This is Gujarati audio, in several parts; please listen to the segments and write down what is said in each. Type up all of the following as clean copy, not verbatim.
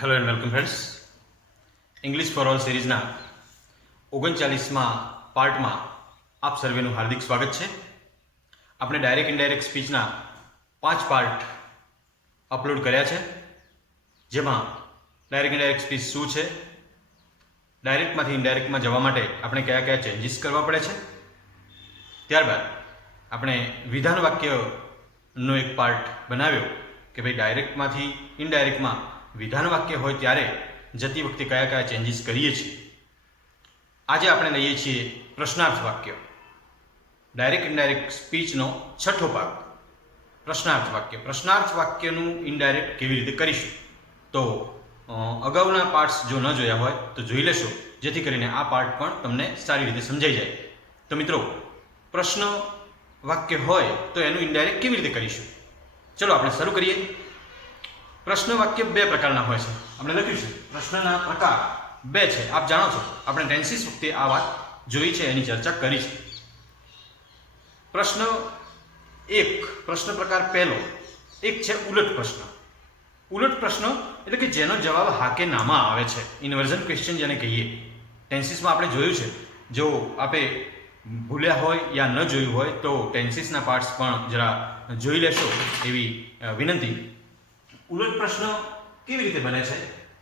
Hello and welcome friends. English for all સિરીઝના 39મા પાર્ટમાં આપ સર્વેનું હાર્દિક સ્વાગત છે. આપણે ડાયરેક્ટ ઇનડાયરેક્ટ સ્પીચના 5 પાર્ટ અપલોડ કર્યા છે, જેમાં ડાયરેક્ટ ઇનડાયરેક્ટ સ્પીચ શું છે, ડાયરેક્ટમાંથી ઇનડાયરેક્ટમાં જવા માટે આપણે કયા કયા ચેન્જીસ કરવા પડે છે, ત્યારબાદ આપણે વિધાન વાક્યનો એક પાર્ટ બનાવ્યો કે ભાઈ ડાયરેક્ટમાંથી ઇનડાયરેક્ટમાં વિધાન વાક્ય હોય ત્યારે જતી વખતે કયા કયા ચેન્જીસ કરીએ છીએ. આજે આપણે લઈએ છીએ પ્રશ્નાર્થ વાક્ય, ડાયરેક્ટ ઇનડાયરેક્ટ સ્પીચનો છઠ્ઠો ભાગ, પ્રશ્નાર્થ વાક્ય. પ્રશ્નાર્થ વાક્યનું ઇનડાયરેક્ટ કેવી રીતે કરીશું, તો અગાઉના પાર્ટ્સ જો ન જોયા હોય તો જોઈ લેશો, જેથી કરીને આ પાર્ટ પણ તમને સારી રીતે સમજાઈ જાય. તો મિત્રો, પ્રશ્ન વાક્ય હોય તો એનું ઇનડાયરેક્ટ કેવી રીતે કરીશું, ચલો આપણે શરૂ કરીએ. પ્રશ્ન વાક્ય બે પ્રકારના હોય છે, આપણે લખ્યું છે પ્રશ્નના પ્રકાર બે છે. આપ જાણો છો, આપણે ટેન્સીસ વખતે આ વાત જોઈ છે, એની ચર્ચા કરી છે. પ્રશ્ન એક, પ્રશ્ન પ્રકાર પહેલો એક છે ઉલટ પ્રશ્ન. ઉલટ પ્રશ્ન એટલે કે જેનો જવાબ હા કે નામાં આવે છે, ઇન્વર્ઝન ક્વેશ્ચન જેને કહીએ. ટેન્સીસમાં આપણે જોયું છે, જો આપે ભૂલ્યા હોય યા ન જોયું હોય તો ટેન્સીસના પાર્ટ્સ પણ જરા જોઈ લેશો એવી વિનંતી. ઉલટ પ્રશ્ન કેવી રીતે બને છે,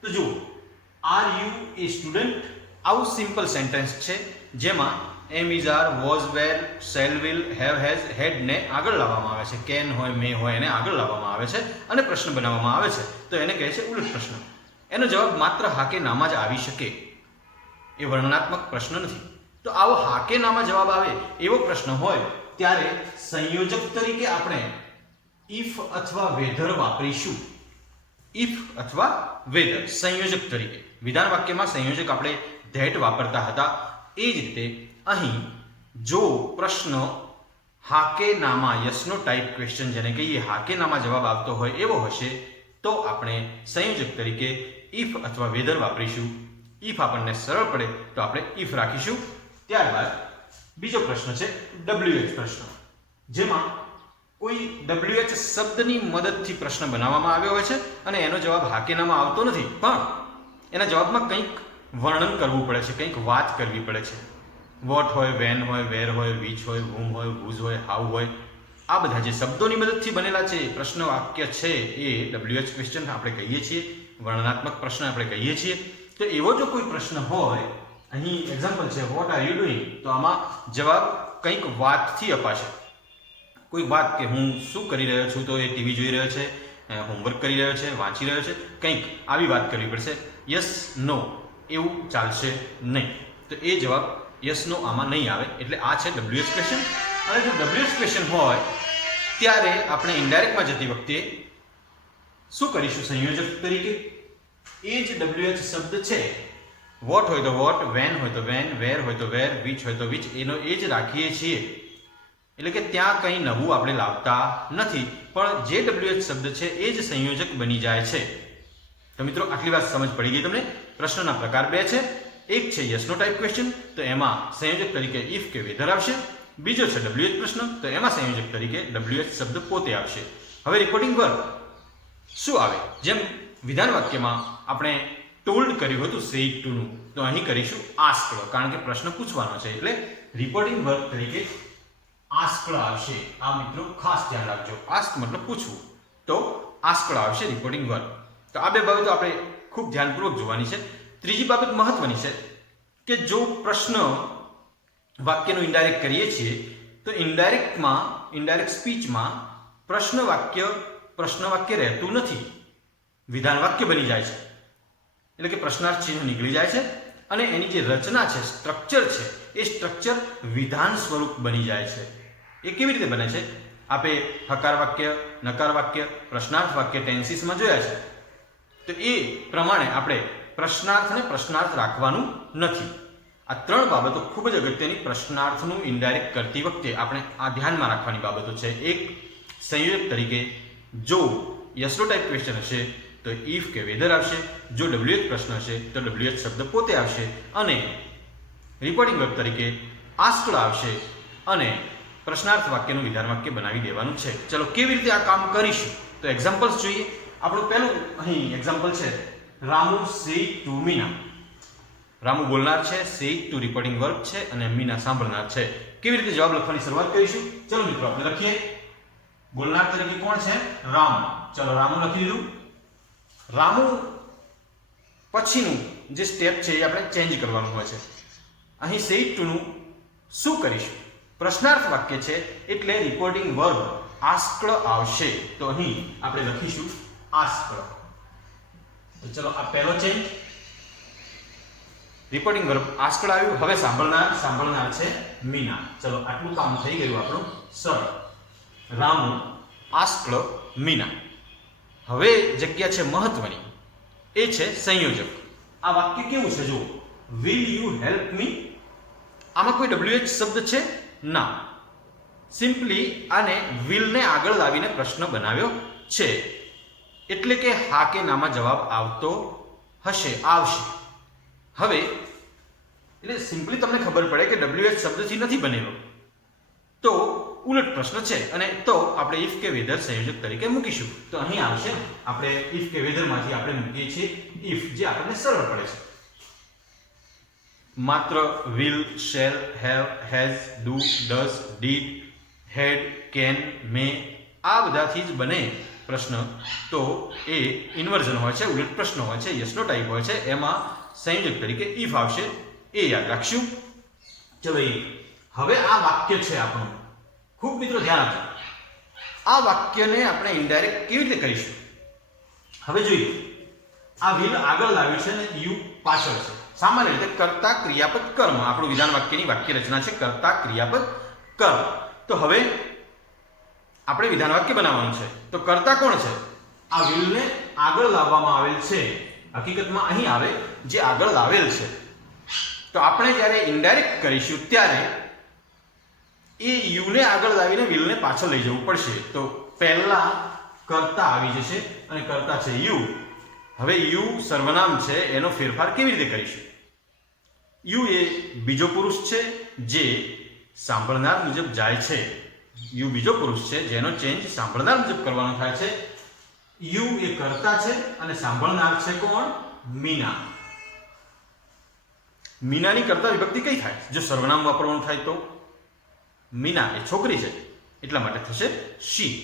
તો જુઓ, આર યુ એ સ્ટુડન્ટ, આવું સિમ્પલ સેન્ટેન્સ છે જેમાં am is are, was were, shall will, have has, had ને આગળ લાવવામાં આવે છે, કેન હોય મે હોય એને આગળ લાવવામાં આવે છે અને પ્રશ્ન બનાવવામાં આવે છે, તો એને કહે છે ઉલટ પ્રશ્ન. એનો જવાબ માત્ર હા કે નામાં જ આવી શકે, એ વર્ણનાત્મક પ્રશ્ન નથી. તો આવો હા કે નામાં જવાબ આવે એવો પ્રશ્ન હોય ત્યારે સંયોજક તરીકે આપણે ઇફ અથવા વેધર વાપરીશું. ઇફ અથવા વેધર સંયોજક તરીકે. વિધાન વાક્યમાં સંયોજક આપણે ધેટ વાપરતા હતા, એ જ રીતે અહીં જો પ્રશ્ન હા કે નામાં, યસનો ટાઈપ ક્વેશ્ચન જેને કહીએ, હા કે નામાં જવાબ આવતો હોય એવો હશે તો આપણે સંયોજક તરીકે ઇફ અથવા વેધર વાપરીશું. ઇફ આપણને સરળ પડે તો આપણે ઇફ રાખીશું. ત્યારબાદ બીજો પ્રશ્ન છે WH પ્રશ્ન, જેમાં કોઈ WH શબ્દની મદદથી પ્રશ્ન બનાવવામાં આવ્યો હોય છે અને એનો જવાબ હા કે નામાં આવતો નથી, પણ એના જવાબમાં કંઈક વર્ણન કરવું પડે છે, કંઈક વાત કરવી પડે છે. વોટ હોય, વેન હોય, વેર હોય, વિચ હોય, હુમ હોય, હુઝ હોય, હાઉ હોય, આ બધા જે શબ્દોની મદદથી બનેલા છે પ્રશ્ન વાક્ય છે એ WH ક્વેશ્ચન આપણે કહીએ છીએ, વર્ણનાત્મક પ્રશ્ન આપણે કહીએ છીએ. તો એવો જો કોઈ પ્રશ્ન હોય, અહીં એક્ઝામ્પલ છે વોટ આર યુ ડુઈંગ, તો આમાં જવાબ કંઈક વાતથી અપાશે. કોઈ વાત કે હું શું કરી રહ્યો છું, તો એ ટીવી જોઈ રહ્યો છે, હોમવર્ક કરી રહ્યો છે, વાંચી રહ્યો છે, કંઈક આવી વાત કરવી પડશે. યસ નો એવું ચાલશે નહીં, તો એ જવાબ યસ નો આમાં નહીં આવે. એટલે આ છે WH ક્વેશ્ચન. અને જો WH ક્વેશ્ચન હોય ત્યારે આપણે ઇનડાયરેક્ટમાં જતી વખતે શું કરીશું સંયોજક તરીકે? એ જ WH શબ્દ છે, વોટ હોય તો વોટ, વેન હોય તો વેન, વેર હોય તો વેર, વિચ હોય તો વિચ, એનો એ જ રાખીએ છીએ. એટલે કે ત્યાં કંઈ નવું આપણે લાવતા નથી, પણ જે WH શબ્દ છે એ જ સંયોજક બની જાય છે. તો મિત્રો, આટલી વાત સમજ પડી ગઈ તમને? પ્રશ્નના પ્રકાર બે છે. એક છે યસનો ટાઈપ ક્વેશ્ચન, તો એમાં સંયોજક તરીકે ઇફ કે વેધર આવશે. બીજો છે WH પ્રશ્ન, તો એમાં સંયોજક તરીકે WH શબ્દ પોતે આવશે. હવે રિપોર્ટિંગ વર્બ શું આવે? જેમ વિધાન વાક્યમાં આપણે ટોલ્ડ કર્યું હતું સેડ ટુ નું, તો અહીં કરીશું આસ્ક્ડ, કારણ કે પ્રશ્ન પૂછવાનો છે એટલે રિપોર્ટિંગ વર્બ તરીકે આસ્ક્ડ આવશે. આ મિત્રો ખાસ ધ્યાન રાખજો, આસ્ક મતલબ પૂછવું, તો આસ્ક્ડ આવશે રિપોર્ટિંગ વર્બ. તો આ બે બાબતો આપણે ખૂબ ધ્યાનપૂર્વક જોવાની છે. ત્રીજી બાબત મહત્વની છે કે જો પ્રશ્ન વાક્યનું ઇનડાયરેક્ટ કરીએ છીએ તો ઇનડાયરેક્ટ સ્પીચમાં પ્રશ્ન વાક્ય રહેતું નથી, વિધાન વાક્ય બની જાય છે. એટલે કે પ્રશ્નાર્થ ચિહ્ન નીકળી જાય છે અને એની જે રચના છે, સ્ટ્રક્ચર છે, એ સ્ટ્રક્ચર વિધાન સ્વરૂપ બની જાય છે. એ કેવી રીતે બને છે? આપે હકાર વાક્ય, નકાર વાક્ય, પ્રશ્નાર્થ વાક્ય ટેન્સીસમાં જોયા છે. તો એ પ્રમાણે આપણે પ્રશ્નાર્થ અને પ્રશ્નાર્થ રાખવાનું નથી. આ ત્રણ બાબતો ખૂબ જ અગત્યની પ્રશ્નાર્થનું ઇનડાયરેક્ટ કરતી વખતે આપણે આ ધ્યાનમાં રાખવાની બાબતો છે. એક, સંયોજક તરીકે જો યસનો ટાઈપ ક્વેશ્ચન હશે તો ઇફ કે વેધર આવશે, જો WH પ્રશ્ન હશે તો WH શબ્દ પોતે આવશે, અને રિપોર્ટિંગ વર્બ તરીકે આસ્ક્ડ આવશે, અને પ્રશ્નાર્થ વાક્યનું વિધાન વાક્ય બનાવી દેવાનું છે. ચલો કેવી રીતે આ કામ કરીશું, તો એક્ઝામ્પલ્સ જોઈએ. આપણું પહેલું અહીં એક્ઝામ્પલ છે રામુ સેડ ટુ મીના. રામુ બોલનાર છે, સેડ ટુ રિપોર્ટિંગ વર્બ છે અને મીના સાંભળનાર છે. કેવી રીતે જવાબ લખવાની શરૂઆત કરીશું? ચલો મિત્રો આપણે લખીએ. બોલનાર તરીકે કોણ છે? રામ. ચલો રામુ લખી દીધું. રામુ પછીનું જે સ્ટેપ છે એ આપણે ચેન્જ કરવાનું હોય છે. અહીં સેડ ટુ નું શું કરીશું? પ્રશ્નાર્થ વાક્ય છે એટલે રિપોર્ટિંગ વર્બ આસ્ક્ડ આવશે. તો અહીં આપણે લખીશું આસ્ક્ડ. તો ચલો આ પહેલો ચેન્જ. રિપોર્ટિંગ વર્બ આસ્ક્ડ આવ્યું. હવે સાંભળનાર છે મીના. ચલો આટલું કામ થઈ ગયું આપણું સરળ. રામુ આસ્ક્ડ મીના. હવે જગ્યા છે મહત્વની, એ છે સંયોજક. આ વાક્ય કેવું છે જુઓ. Will you help me. આમાં કોઈ WH શબ્દ છે ના. સિમ્પલી આને વિલ ને આગળ લાવીને પ્રશ્ન બનાવ્યો છે. એટલે કે હા કે નામાં જવાબ આવતો હશે, આવશે. હવે એટલે સિમ્પલી તમને ખબર પડે કે WH શબ્દથી નથી બનેલો, તો ઉલટ પ્રશ્ન છે અને તો આપણે ઇફ કે વેધર સંયોજક તરીકે મૂકીશું. તો અહીં આવશે આપણે ઇફ કે વેધર માંથી આપણે મૂકીએ છીએ ઇફ, જે આપણને સરળ પડે છે. માત્ર will, shall, have, has, do, does, did, had, can, may આ બધાથી જ બને પ્રશ્ન. તો એ ઇન્વર્ઝન હોય છે, ઉલટ પ્રશ્ન હોય છે, યસનો ટાઈપ હોય છે. એમાં સંયોજક તરીકે ઇફ આવશે, એ યાદ રાખશું. ચલો હવે આ વાક્ય છે આપણું. ખૂબ મિત્રો ધ્યાન આપજો. આ વાક્યને આપણે ઇનડાયરેક્ટ કેવી રીતે કરીશું? હવે જોઈએ. આ will આગળ લાવ્યું છે ને યુ પાછળ છે. સામાન્ય રીતે કર્તા ક્રિયાપદ કર્મ આપણું વિધાન વાક્યની વાક્ય રચના છે, કર્તા ક્રિયાપદ કર્મ. તો હવે આપણે વિધાન વાક્ય બનાવવાનું છે. તો કર્તા કોણ છે? આ will ને આગળ લાવવામાં આવેલ છે. હકીકતમાં અહીં આવે જે આગળ લાવેલ છે. તો આપણે જ્યારે ઇનડાયરેક્ટ કરીશું ત્યારે એ યુ ને આગળ લાવીને will ને પાછળ લઈ જવું પડશે. તો પહેલા કર્તા આવી જશે અને કર્તા છે યુ. હવે યુ સર્વનામ છે, એનો ફેરફાર કેવી રીતે કરીશું? યુ એ બીજો પુરુષ છે જે સાંભળનાર મુજબ જાય છે. યુ બીજો પુરુષ છે જેનો ચેન્જ સાંભળનાર મુજબ કરવાનો થાય છે. યુ એ કર્તા છે અને સાંભળનાર છે કોણ? મીના. મીનાની કર્તા વિભક્તિ કઈ થાય? જો સર્વનામ વાપરવાનું થાય તો મીના એ છોકરી છે એટલા માટે થશે શી.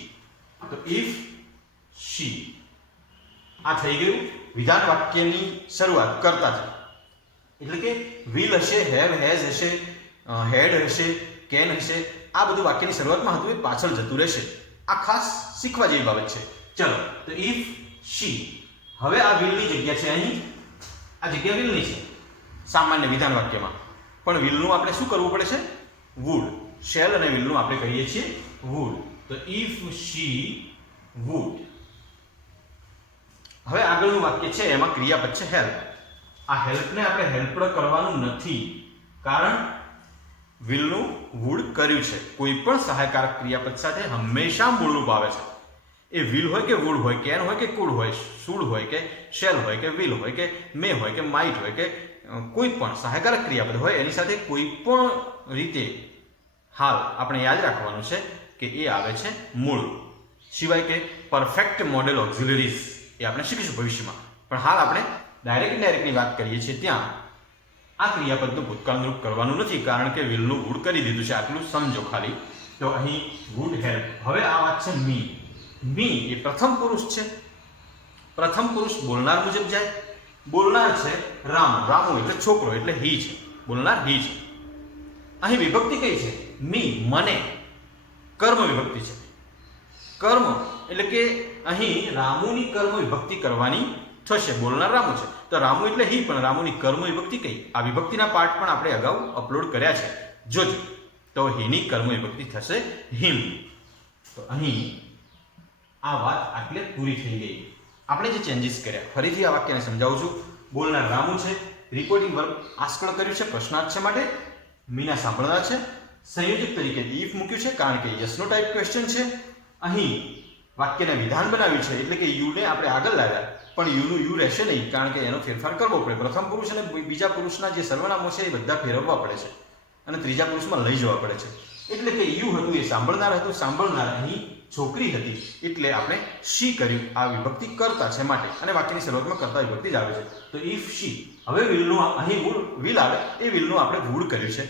તો ઇફ શી. આ થઈ ગયું વિધાન વાક્યની શરૂઆત કરતા છે. એટલે કે will હશે, have, has હશે, had હશે, can હશે. આ બધું વાક્યની શરૂઆતમાં હતું એ પાછળ જતું રહેશે. આ ખાસ શીખવા જેવી બાબત છે. ચલો તો ઇફ શી. હવે આ will ની જગ્યા છે અહીં. આ જગ્યા will ની છે સામાન્ય વિધાન વાક્યમાં. પણ will નું આપણે શું કરવું પડે છે? would. shall અને will નું આપણે કહીએ છીએ would. તો if she would. હવે આગળનું વાક્ય છે એમાં ક્રિયાપદ છે હેલ્પ. આ હેલ્પને આપણે હેલ્પડ કરવાનું નથી, કારણ will નું would કર્યું છે. કોઈ પણ સહાયકારક ક્રિયાપદ સાથે હંમેશા મૂળ રૂપ આવે છે. એ will હોય કે would હોય, can હોય કે could હોય, should હોય કે shall હોય કે will હોય કે may હોય કે might હોય કે કોઈ પણ સહાયકારક ક્રિયાપદ હોય, એની સાથે કોઈ પણ રીતે હાલ આપણે યાદ રાખવાનું છે કે એ આવે છે મૂળ. સિવાય કે પરફેક્ટ મોડેલ ઓક્ઝિલરીઝ એ આપણે શીખીશું ભવિષ્યમાં. પણ હાલ આપણે ડાયરેક્ટ ઇનડાયરેક્ટની વાત કરીએ છીએ ત્યાં આ ક્રિયાપદનું ભૂતકાળનું રૂપ કરવાનું નથી, કારણ કે will નું would કરી દીધું છે. આટલું સમજો ખાલી. તો અહીં would help. હવે આ વાત છે મી. મી એ પ્રથમ પુરુષ છે. પ્રથમ પુરુષ બોલનાર મુજબ જાય. બોલનાર છે રામ. રામુ એટલે છોકરો એટલે હી છે. બોલનાર હી છે. અહીં વિભક્તિ કઈ છે? મી, મને. કર્મ વિભક્તિ છે. કર્મ એટલે કે અહીં રામુની કર્મ વિભક્તિ કરવાની થશે. બોલનાર રામુ છે તો રામુ એટલે હી, પણ રામુની કર્મ વિભક્તિ કઈ? આ વિભક્તિના પાઠ પણ આપણે અગાઉ અપલોડ કર્યા છે, જોજો. તો હીની કર્મ વિભક્તિ થશે હિમ. તો અહીં આ વાત આટલે પૂરી થઈ ગઈ. આપણે જે ચેન્જીસ કર્યા ફરીથી આ વાક્યને સમજાવું છું. બોલનાર રામુ છે, રિપોર્ટિંગ વર્બ આસ્કડ કર્યું છે પ્રશ્નાર્થ છે માટે, મીના સાંભળનાર છે, સંયોજક તરીકે ઇફ મૂક્યું છે કારણ કે યસનો ટાઈપ ક્વેશ્ચન છે. અહીં વાક્યને વિધાન બનાવ્યું છે એટલે કે યુ ને આપણે આગળ લાવ્યા, પણ યુ નું યુ રહેશે નહીં કારણ કે એનો ફેરફાર કરવો પડે. પ્રથમ પુરુષ અને બીજા પુરુષના જે સર્વનામો છે એ બધા ફેરવવા પડે છે અને ત્રીજા પુરુષમાં લઈ જવા પડે છે. એટલે કે યુ હતું એ સાંભળનાર હતું, સાંભળનાર અહીં છોકરી હતી એટલે આપણે શી કર્યું, આ વિભક્તિ કર્તા છે માટે, અને વાક્યની શરૂઆતમાં કર્તા વિભક્તિ જ આવે છે. તો ઇફ શી, હવે વિલનું અહીં વિલ આવે, એ વિલનું આપણે વુડ કર્યું છે,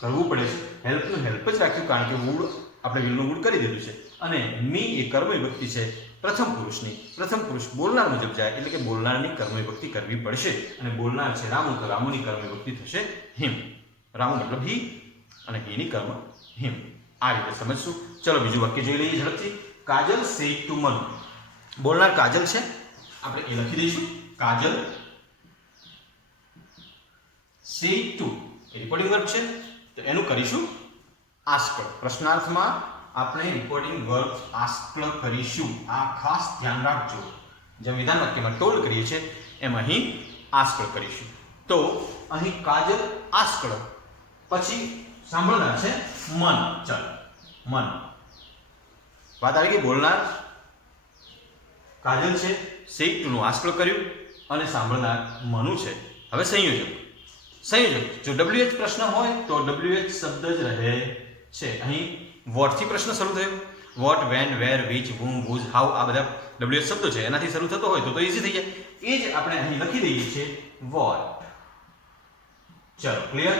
કરવું પડે છે. હેલ્પનું હેલ્પ જ રાખ્યું કારણ કે વુડ આપણે વિલનું વુડ કરી દીધું છે. અને મી એ કર્મ વિભક્તિ છે પ્રથમ પુરુષની. પ્રથમ પુરુષ બોલનાર મુજબ જાય એટલે કે બોલનારની કર્મ વિભક્તિ કરવી પડશે, અને બોલનાર છે રામુ, તો રામુની કર્મ વિભક્તિ થશે હિમ. રામુ મતલબ હી અને હીની કર્મ હિમ. આ રીતે સમજશું. ચલો બીજું વાક્ય જોઈ લઈએ ઝડપથી. Kajal said to Manu. બોલનાર કાજલ છે, આપણે એ લખી દઈશું. કાજલ સેડ ટુ એ રિપોર્ટિંગ વર્બ છે, તો એનું કરીશું આસ્કળ. પ્રશ્નાર્થમાં આપણે રિપોર્ટિંગ વર્બ આસ્કળ કરીશું. આ ખાસ ધ્યાન રાખજો. જેમ વિધાન વાક્યમાં ટોલ્ડ કરીએ છીએ એમ અહીં આસ્કળ કરીશું. તો અહીં કાજલ આસ્કળ, પછી સાંભળનાર છે મન. ચાલ મન, વાત આવી ગઈ. બોલનાર કાજલ છે, સેડ ટુ નું આસ્કળ કર્યું, અને સાંભળનાર મનુ છે. હવે સંયોજક. જો WH પ્રશ્ન હોય તો WH શબ્દ જ રહે છે. અહીં વોટ થી પ્રશ્ન શરૂ થયો. What, when, where, which, whom, whose, how, આ બધા WH શબ્દો છે, એનાથી શરૂ થતો હોય તો ઈઝી થઈ જાય. એ જ આપણે અહીં લખી દઈએ છીએ વોટ. ચલો ક્લિયર.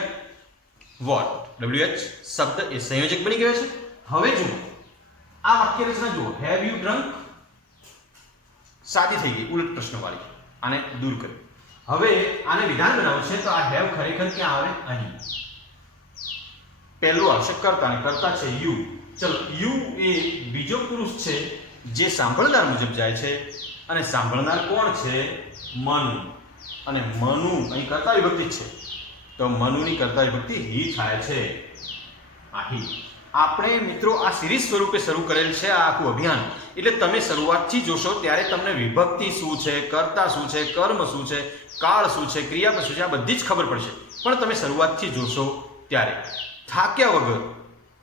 વોટ WH શબ્દ એ સંયોજક બની ગયો છે. હવે જુઓ આ વાક્ય રચના જુઓ. હેવ યુ ડ્રંક સાદી થઈ ગઈ, ઉલટ પ્રશ્ન વાળી. આને દૂર કર્યું. હવે આને વિધાન બનાવવું છે તો આ હેવ ખરેખર ક્યાં આવે? અહીં. પહેલું આવશે કર્તા, અને કર્તા છે યુ. ચલો યુ એ બીજો પુરુષ છે જે સાંભળનાર મુજબ જાય છે, અને સાંભળનાર કોણ છે? મનુ. અને મનુ અહીં કર્તા વિભક્તિ છે, તો મનુની કર્તા વિભક્તિ હી થાય છે. આહી. આપણે મિત્રો આ સિરીઝ સ્વરૂપે શરૂ કરેલ છે આ આખું અભિયાન. એટલે તમે શરૂઆતથી જોશો ત્યારે તમને વિભક્તિ શું છે, કર્તા શું છે, કર્મ શું છે, કાળ શું છે, ક્રિયાપદ શું છે, આ બધી જ ખબર પડશે. પણ તમે શરૂઆતથી જોશો ત્યારે થાક્યા વગર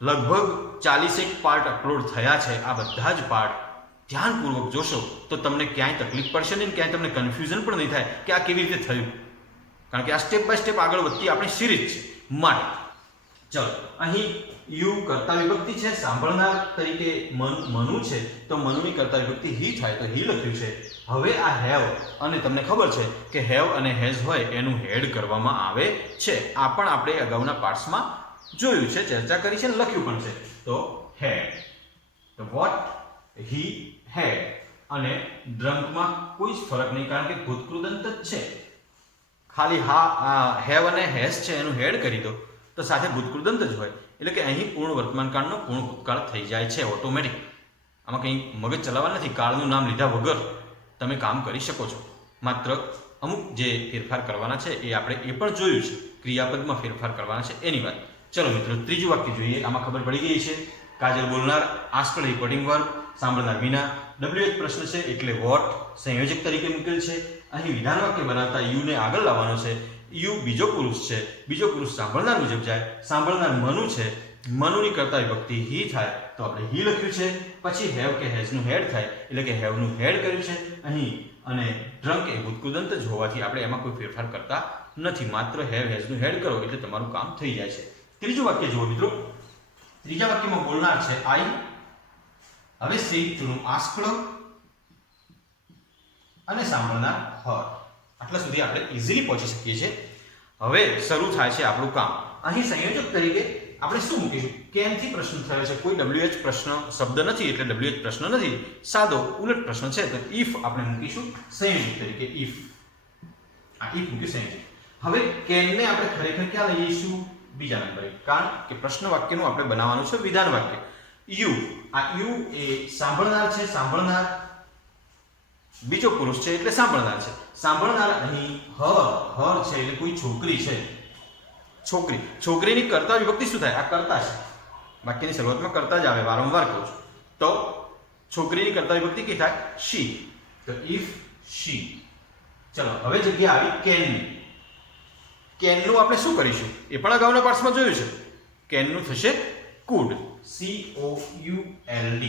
લગભગ 40 પાર્ટ અપલોડ થયા છે. આ બધા જ પાર્ટ ધ્યાનપૂર્વક જોશો તો તમને ક્યાંય તકલીફ પડશે નહીં, ક્યાંય તમને કન્ફ્યુઝન પણ નહીં થાય કે આ કેવી રીતે થયું, કારણ કે આ સ્ટેપ બાય સ્ટેપ આગળ વધતી આપણી સિરીઝ છે માટે. ચલો અહીં યુ કર્તા વિભક્તિ છે, સાંભળનાર તરીકે મનુ છે, તો મનુની કર્તા વિભક્તિ હી થાય, તો હી લખ્યું છે. હવે આ હેવ, અને તમને ખબર છે કે હેવ અને હેઝ હોય એનું હેડ કરવામાં આવે છે. આ પણ આપણે અગાઉના પાર્ટ્સમાં જોયું છે, ચર્ચા કરી છે, લખ્યું પણ છે. તો હેડ, તો વોટ, હી, હેડ. અને ડ્રંકમાં કોઈ જ ફરક નહીં કારણ કે ભૂતકૃદંત જ છે. ખાલી હેવ અને હેઝ છે એનું હેડ કરી દો તો સાથે ભૂતકૃદંત જ હોય, એટલે કે અહીં પૂર્ણ વર્તમાનકાળનો પૂર્ણ ભૂતકાળ થઈ જાય છે ઓટોમેટિક. આમાં કંઈ મગજ ચલાવવા નથી. કાળનું નામ લીધા વગર તમે કામ કરી શકો છો. માત્ર અમુક જે ફેરફાર કરવાના છે એ આપણે એ પણ જોયું છે, ક્રિયાપદમાં ફેરફાર કરવાના છે એની વાત. ચલો મિત્રો ત્રીજું વાક્ય જોઈએ. આમાં ખબર પડી ગઈ છે. કાજલ બોલનાર, આસ્કળ રિપોર્ટિંગ વર્બ, સાંભળનાર વિના. WH પ્રશ્ન છે એટલે વોટ સંયોજક તરીકે મૂકેલ છે. અહીં વિધાન વાક્ય બનાવતા યુ ને આગળ લાવવાનો છે. યુ બીજો પુરુષ છે, બીજો પુરુષ સાંભળનાર મુજબ જાય, સાંભળનાર મનુ છે, મનુની કર્તા વિભક્તિ હી થાય, તો આપણે હી લખ્યું છે. પછી હેવ કે હેઝનું હેડ થાય એટલે કે હેવનું હેડ કર્યું છે અહીં. અને ડ્રંક એ ભૂતકૃદંત જ હોવાથી આપણે એમાં કોઈ ફેરફાર કરતા નથી. માત્ર હેવ હેઝનું હેડ કરો એટલે તમારું કામ થઈ જાય છે. ત્રીજું વાક્ય જુઓ મિત્રો. ત્રીજા વાક્યમાં બોલનાર છે આઈ. હવે સેડ ટુ નું આસ્કળ, અને સાંભળનાર હર. આટલા સુધી આપણે ઇઝીલી પહોંચી શકીએ છીએ. હવે શરૂ થાય છે આપણું કામ. અહીં સંયોજક તરીકે આપણે શું મૂકીશું? કેમ થી પ્રશ્ન થયો છે, કોઈ WH પ્રશ્ન શબ્દ નથી એટલે WH પ્રશ્ન નથી, સાદો ઉલટ પ્રશ્ન છે, તો ઇફ આપણે મૂકીશું સંયોજક તરીકે. ઇફ, આ ઇફ મૂક્યું સંયોજક. હવે કેન ને આપણે ખરેખર ક્યાં લઈ જઈશું? બીજા નંબરે, કારણ કે પ્રશ્ન વાક્યનું આપણે બનાવવાનું છે વિધાન વાક્ય. યુ, આ યુ એ સાંભળનાર છે, સાંભળનાર બીજો પુરુષ છે એટલે સાંભળનાર છે. સાંભળનાર અહીં હર છે એટલે કોઈ છોકરી છે. છોકરી, છોકરીની કર્તા વિભક્તિ શું થાય? આ કર્તા છે. વાક્યની શરૂઆતમાં કર્તા જ આવે, વારંવાર કહું છું. તો છોકરીની કર્તા વિભક્તિ કઈ થાય? શી. તો ઇફ શી. ચલો હવે જગ્યા આવી કેનની. કેનનું આપણે શું કરીશું? એ પણ અગાઉના પાર્ટ્સમાં જોયું છે. કેનનું થશે કુડ. COULD.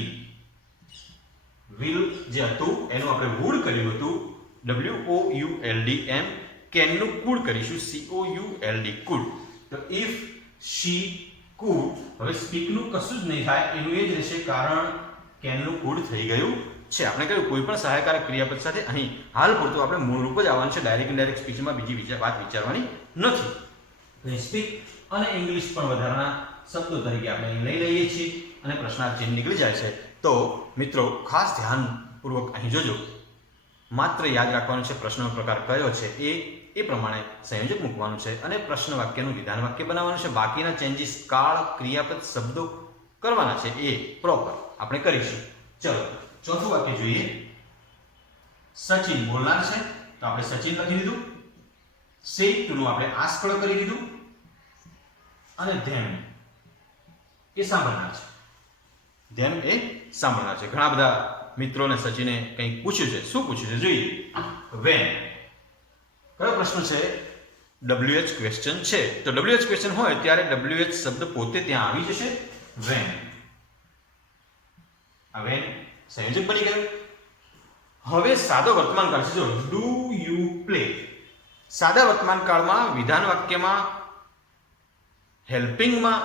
વિલ જે હતું એનું આપણે વુડ કર્યું હતું, WOULD. એમ કેનનું કુડ કરીશું, COULD, કુડ. તો ઇફ શી કુડ. હવે સ્પીકનું કશું જ નહીં થાય, એનું એ જ રહેશે કારણ કેનનું કુડ થઈ ગયું છે. આપણે કહ્યું કોઈ પણ સહાયકારક ક્રિયાપદ સાથે અહીં હાલ પૂરતું આપણે મૂળરૂપ જ આવવાનું છે. ડાયરેક્ટ ઇનડાયરેક્ટ સ્પીચમાં બીજી વાત વિચારવાની નથી. સ્પીક અને ઇંગ્લિશ પણ વધારાના શબ્દો તરીકે આપણે અહીં લઈ લઈએ છીએ અને પ્રશ્નાર્થ ચિહ્ન નીકળી જાય છે. તો મિત્રો ખાસ ધ્યાનપૂર્વક અહીં જોજો. માત્ર યાદ રાખવાનું છે પ્રશ્નનો પ્રકાર કયો છે એ પ્રમાણે સંયોજક મૂકવાનું છે અને પ્રશ્ન વાક્યનું વિધાન વાક્ય બનાવવાનું છે. બાકીના ચેન્જીસ કાળ, ક્રિયાપદ, શબ્દો કરવાના છે એ પ્રોપર આપણે કરીશું. ચલો ચોથું વાક્ય જોઈએ. સચિન બોલનાર છે તો આપણે સચિન લખી દીધું. સેટ નું આપણે આસ્કળ કરી દીધું અને ધેમ એ સાંભળનાર છે. ધેમ એ સાંભળનાર છે. ઘણા બધા મિત્રોને સચિને કંઈક પૂછ્યું છે. શું પૂછ્યું છે જોઈએ. વેન કયો પ્રશ્ન છે? WH ક્વેશ્ચન છે. તો WH ક્વેશ્ચન હોય ત્યારે WH શબ્દ પોતે ત્યાં આવી જશે. વેન, આ વેન સંયોજક બની ગયું. હવે સાદો વર્તમાન કાળ છે. જો ડુ યુ પ્લે. સાદા વર્તમાન કાળમાં વિધાન વાક્યમાં હેલ્પિંગમાં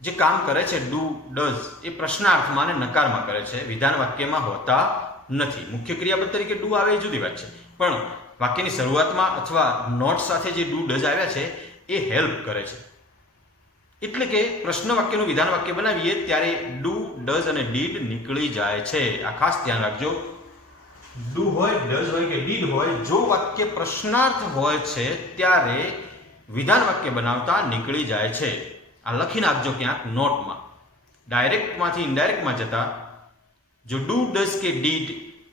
જે કામ કરે છે ડુ, ડઝ એ પ્રશ્નાર્થમાં અને નકારમાં કરે છે. વિધાન વાક્યમાં હોતા નથી. મુખ્ય ક્રિયાપદ તરીકે ડુ આવે એ જુદી વાત છે, પણ વાક્યની શરૂઆતમાં અથવા નોટ સાથે જે ડુ, ડઝ આવ્યા છે એ હેલ્પ કરે છે. એટલે કે પ્રશ્ન વાક્યનું વિધાન વાક્ય બનાવીએ ત્યારે ડુ, ડઝ અને ડીડ નીકળી જાય છે. આ ખાસ ધ્યાન રાખજો. ડુ હોય, ડઝ હોય કે ડીડ હોય, જો વાક્ય પ્રશ્નાર્થ હોય છે ત્યારે વિધાન વાક્ય બનાવતા નીકળી જાય છે. આ લખી નાખજો ક્યાંક નોટમાં. ડાયરેક્ટમાંથી ઇનડાયરેક્ટમાં જતા જો ડુ, ડઝ કે ડીડ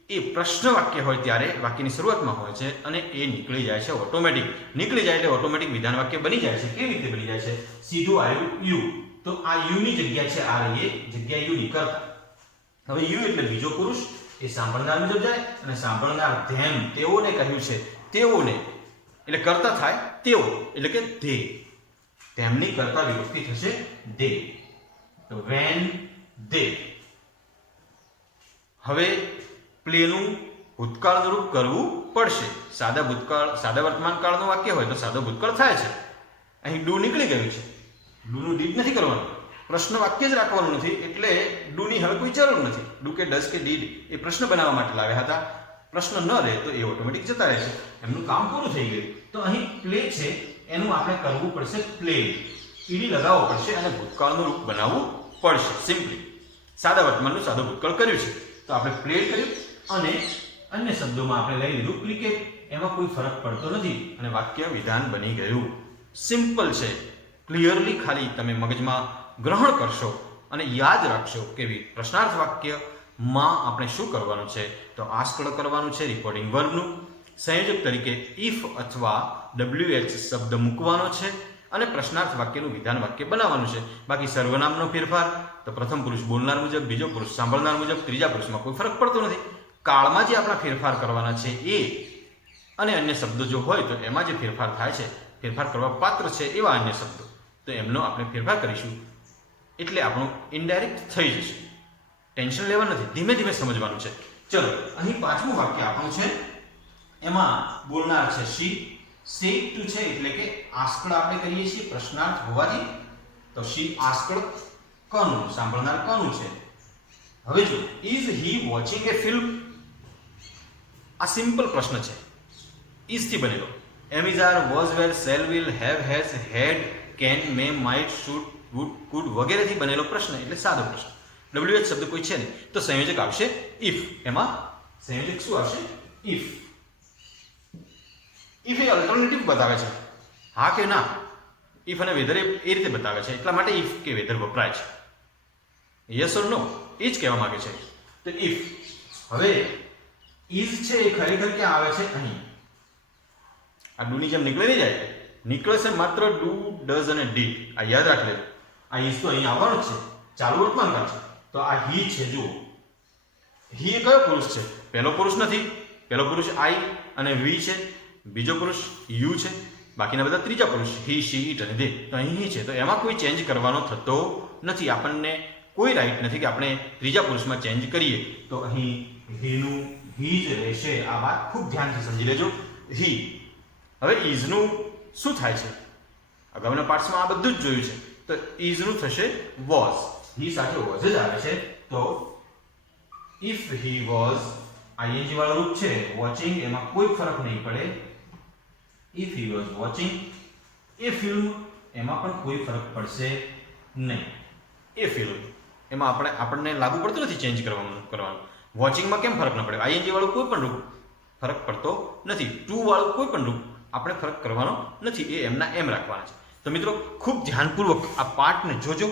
એ પ્રશ્ન વાક્ય હોય ત્યારે વાક્યની શરૂઆતમાં હોય છે અને એ નીકળી જાય છે ઓટોમેટિક. નીકળી જાય એટલે ઓટોમેટિક વિધાન વાક્ય બની જાય છે. કેવી રીતે બની જાય છે? સીધું આવ્યું યુ, તો આ યુ ની જગ્યા છે આ રહી જગ્યા યુ ની કરતા. હવે યુ એટલે બીજો પુરુષ, એ સાંભળનાર મુજબ જાય અને સાંભળનાર ધેમ, તેઓને કહ્યું છે. તેઓને એટલે કરતા થાય તેઓ એટલે કે ધે. તેમની કરતા વિભક્તિ થશે ધે. તો વેન ધે. હવે પ્લેનું ભૂતકાળનું રૂપ કરવું પડશે. સાદા વર્તમાન કાળનું વાક્ય હોય તો સાદો ભૂતકાળ થાય છે. અહીં ડુ નીકળી ગયું છે. ડુનું ડીડ નથી કરવાનું. પ્રશ્ન વાક્ય જ રાખવાનું નથી એટલે ડુની હવે કોઈ જરૂર નથી. ડુ કે ડઝ કે ડીડ એ પ્રશ્ન બનાવવા માટે લાવ્યા હતા. પ્રશ્ન ન રહે તો એ ઓટોમેટિક જતા રહે છે. એમનું કામ પૂરું થઈ ગયું. તો અહીં પ્લે છે એનું આપણે કરવું પડશે પ્લે. ઈડી લગાવવો પડશે અને ભૂતકાળનું રૂપ બનાવવું પડશે. સિમ્પલી સાદા વર્તમાનનું સાદો ભૂતકાળ કર્યું છે તો આપણે પ્લે કર્યું અને અન્ય શબ્દોમાં આપણે લઈ લીધું ક્રિકેટ. એમાં કોઈ ફરક પડતો નથી અને વાક્ય વિધાન બની ગયું. સિમ્પલ છે. ક્લિયરલી ખાલી તમે મગજમાં ગ્રહણ કરશો અને યાદ રાખશો કે પ્રશ્નાર્થ વાક્યમાં આપણે શું કરવાનું છે. તો આસ્કળ કરવાનું છે રિપોર્ટિંગ વર્બનું. સંયોજક તરીકે ઇફ અથવા WH શબ્દ મૂકવાનો છે અને પ્રશ્નાર્થ વાક્યનું વિધાન વાક્ય બનાવવાનું છે. બાકી સર્વનામનો ફેરફાર તો પ્રથમ પુરુષ બોલનાર મુજબ, બીજો પુરુષ સાંભળનાર મુજબ, ત્રીજા પુરુષમાં કોઈ ફરક પડતો નથી. કાળમાં જે આપણા ફેરફાર કરવાના છે એ અને અન્ય શબ્દો જો હોય તો એમાં જે ફેરફાર થાય છે, ફેરફાર કરવા પાત્ર છે એવા અન્ય શબ્દો, તો એમનો આપણે ફેરફાર કરીશું એટલે આપણું ઇનડાયરેક્ટ થઈ જશે. ટેન્શન લેવા નથી, ધીમે ધીમે સમજવાનું છે. ચલો અહીં પાંચમું વાક્ય આપણું છે. એમાં બોલનાર છે શી. સેડ ટુ છે એટલે કે આસ્કળ આપણે કરીએ છીએ પ્રશ્નાર્થ હોવાથી. તો શી આસ્કળ કોનું, સાંભળનાર કોનું છે. હવે જો is he watching a film. આ સિમ્પલ પ્રશ્ન છે, ઇઝ થી બનેલો. Am is are, was, were, shall, will, have, has, had, can, may, might, should, would, could વગેરેથી બનેલો પ્રશ્ન એટલે સાદો પ્રશ્ન. WH શબ્દ કોઈ છે નહીં તો સંયોજક આવશે ઇફ. એમાં સંયોજક શું આવશે? ઇફ. ઇફ એ અલ્ટરનેટિવ બતાવે છે, હા કે ના. ઇફ અને વેધર એ રીતે બતાવે છે એટલા માટે ઇફ કે વેધર વપરાય છે. યસ ઓર નો એ જ કહેવા માંગે છે. તો ઇફ. હવે ઇઝ છે એ ખરેખર ક્યાં આવે છે? અહીં. આ ડુની જેમ નીકળી નહીં જાય, નીકળે છે માત્ર ડુ, ડઝ અને ડીડ. આ યાદ રાખ લેજો. આ ઇઝ તો અહીં આવવાનું છે, ચાલુ વર્તમાન કાળ છે. તો આ હી છે. જુઓ હી એ કયો પુરુષ છે? પહેલો પુરુષ નથી. પહેલો પુરુષ આઈ અને વી છે. બીજો પુરુષ યુ છે. બાકીના બધા ત્રીજા પુરુષ હી, શી, ઇટ અને ધે. તો અહીં હી છે તો એમાં કોઈ ચેન્જ કરવાનો થતો નથી. આપણને કોઈ રાઈટ નથી કે આપણે ત્રીજા પુરુષમાં ચેન્જ કરીએ. તો અહીં હીનું હી જ રહેશે. આ વાત ખૂબ ધ્યાનથી સમજી લેજો. હી. હવે ઇઝનું શું થાય છે? અગાઉના પાર્ટ્સમાં આ બધું જ જોયું છે. તો ઇઝનું થશે વોઝ. હી સાથે વોઝ જ આવે છે તો ઇફ હી વોઝ આઈએનજી વાળું રૂપ છે વોચિંગ, એમાં કોઈ ફરક નહીં પડે. If he was watching a film, એમાં પણ કોઈ ફરક પડશે નહીં. એ ફિલ્મ એમાં આપણને લાગુ પડતું નથી ચેન્જ કરવાનું. વોચિંગમાં કેમ ફરક ન પડે? આઈએનજી વાળું કોઈ પણ રૂપ ફરક પડતો નથી. ટુ વાળું કોઈ પણ રૂપ આપણે ફરક કરવાનો નથી, એ એમના એમ રાખવાના છે. તો મિત્રો ખૂબ ધ્યાનપૂર્વક આ પાઠને જોજો.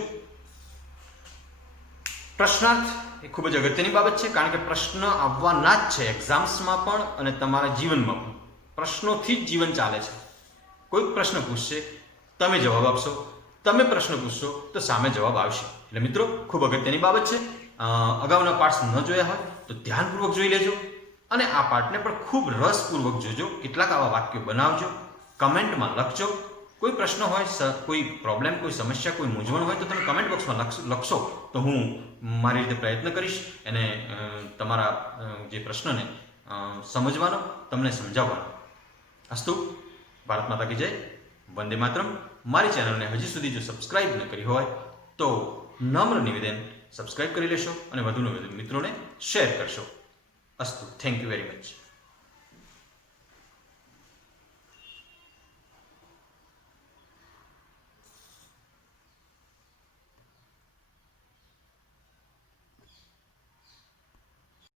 પ્રશ્નાર્થ એ ખૂબ જ અગત્યની બાબત છે, કારણ કે પ્રશ્ન આવવાના જ છે એક્ઝામ્સમાં પણ અને તમારા જીવનમાં પણ. પ્રશ્નોથી જ જીવન ચાલે છે. કોઈક પ્રશ્ન પૂછશે, તમે જવાબ આપશો, તમે પ્રશ્ન પૂછશો તો સામે જવાબ આવશે. એટલે મિત્રો ખૂબ અગત્યની બાબત છે. અગાઉના પાઠ ન જોયા હોય તો ધ્યાનપૂર્વક જોઈ લેજો અને આ પાઠને પણ ખૂબ રસપૂર્વક જોજો. કેટલાક આવા વાક્યો બનાવજો, કમેન્ટમાં લખજો. કોઈ પ્રશ્ન હોય, કોઈ પ્રોબ્લેમ, કોઈ સમસ્યા, કોઈ મૂંઝવણ હોય તો તમે કમેન્ટ બોક્સમાં લખશો તો હું મારી રીતે પ્રયત્ન કરીશ એને તમારા જે પ્રશ્નને સમજવાનો, તમને સમજાવવાનો. અસ્તુ. ભારત માતા કી જય. વંદે માતરમ. મારી ચેનલને હજી સુધી જો સબસ્ક્રાઇબ ન કરી હોય તો નમ્ર નિવેદન સબસ્ક્રાઇબ કરી લેશો અને વધુને વધુ મિત્રોને શેર કરશો. અસ્તુ. Thank you very much.